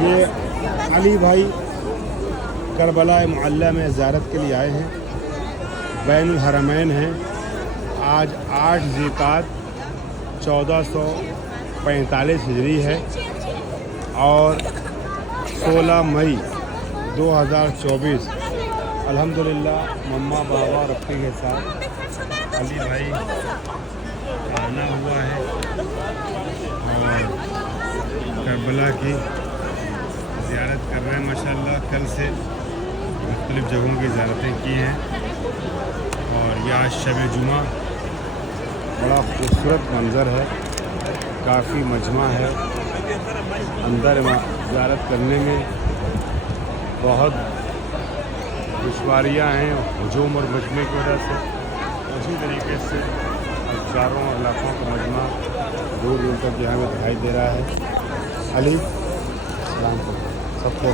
یہ علی بھائی کربلا معلیٰ میں زیارت کے لیے آئے ہیں، بین الحرمین ہیں۔ آج 8 ذی-القعدہ 1445 ہجری ہے اور 16 مئی 2024 الحمدللہ مما بابا اور ابی کے ساتھ علی بھائی آنا ہوا ہے اور کربلا کی زیارت کر رہے ہیں ماشاءاللہ۔ کل سے مختلف جگہوں کی زیارتیں کی ہیں اور یہ آج شب جمعہ، بڑا خوبصورت منظر ہے، کافی مجمع ہے۔ اندر زیارت کرنے میں بہت دشواریاں ہیں ہجوم اور مجمع کی وجہ سے، اسی طریقے سے چاروں علاقوں کا مجمع دور دور تک یہاں میں دکھائی دے رہا ہے۔ علی السلام علیکم، سب کو